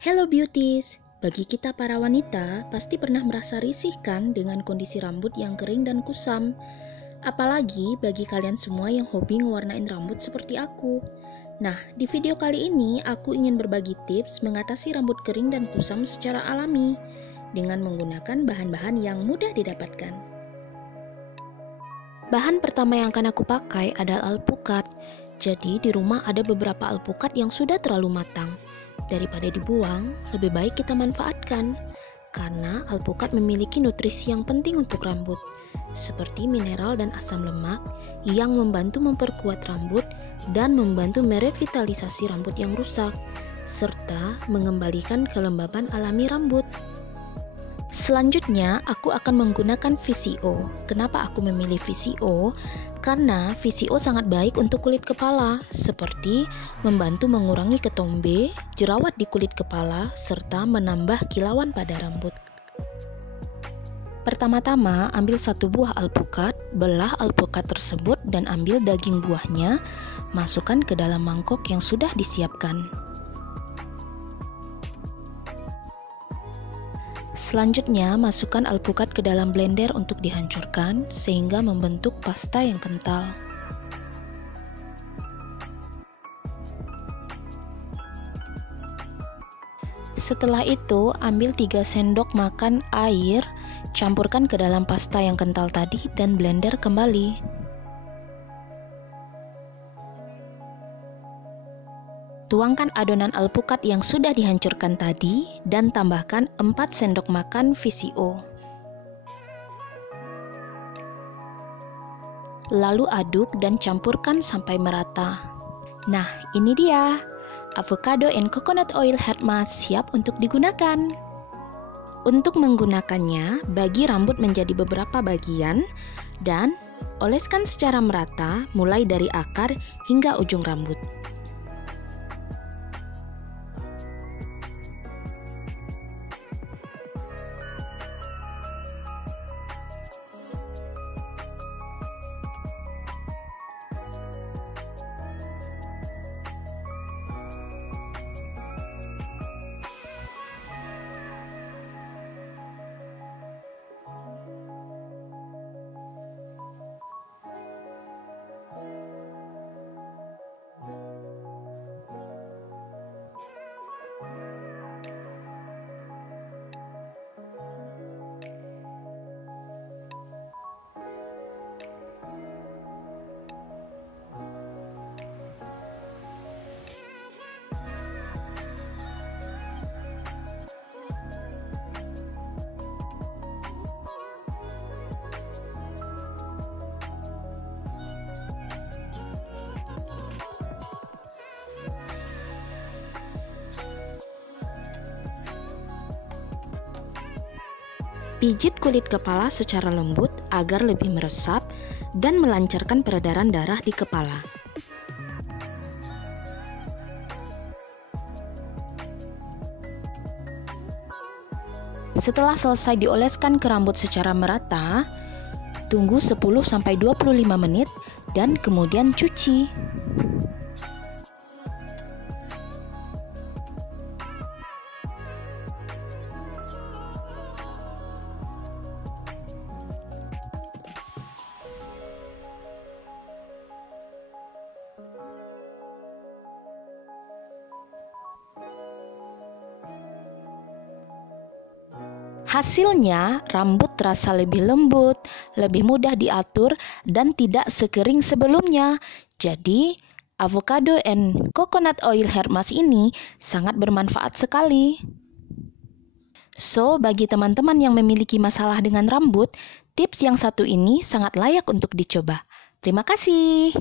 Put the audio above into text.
Hello beauties, bagi kita para wanita pasti pernah merasa risih kan dengan kondisi rambut yang kering dan kusam. Apalagi bagi kalian semua yang hobi ngewarnain rambut seperti aku. Nah, di video kali ini aku ingin berbagi tips mengatasi rambut kering dan kusam secara alami dengan menggunakan bahan-bahan yang mudah didapatkan. Bahan pertama yang akan aku pakai adalah alpukat. Jadi di rumah ada beberapa alpukat yang sudah terlalu matang. Daripada dibuang, lebih baik kita manfaatkan. Karena alpukat memiliki nutrisi yang penting untuk rambut, seperti mineral dan asam lemak yang membantu memperkuat rambut dan membantu merevitalisasi rambut yang rusak, serta mengembalikan kelembaban alami rambut. Selanjutnya, aku akan menggunakan VCO. Kenapa aku memilih VCO? Karena VCO sangat baik untuk kulit kepala, seperti membantu mengurangi ketombe, jerawat di kulit kepala, serta menambah kilauan pada rambut. Pertama-tama, ambil satu buah alpukat, belah alpukat tersebut dan ambil daging buahnya, masukkan ke dalam mangkok yang sudah disiapkan. Selanjutnya, masukkan alpukat ke dalam blender untuk dihancurkan sehingga membentuk pasta yang kental. Setelah itu, ambil 3 sendok makan air, campurkan ke dalam pasta yang kental tadi dan blender kembali. Tuangkan adonan alpukat yang sudah dihancurkan tadi dan tambahkan 4 sendok makan VCO. Lalu aduk dan campurkan sampai merata. Nah, ini dia. Avocado and coconut oil hair mask siap untuk digunakan. Untuk menggunakannya, bagi rambut menjadi beberapa bagian dan oleskan secara merata mulai dari akar hingga ujung rambut. Pijit kulit kepala secara lembut agar lebih meresap dan melancarkan peredaran darah di kepala. Setelah selesai dioleskan ke rambut secara merata, tunggu 10-25 menit dan kemudian cuci. Hasilnya, rambut terasa lebih lembut, lebih mudah diatur, dan tidak sekering sebelumnya. Jadi, avocado and coconut oil hair mask ini sangat bermanfaat sekali. So, bagi teman-teman yang memiliki masalah dengan rambut, tips yang satu ini sangat layak untuk dicoba. Terima kasih.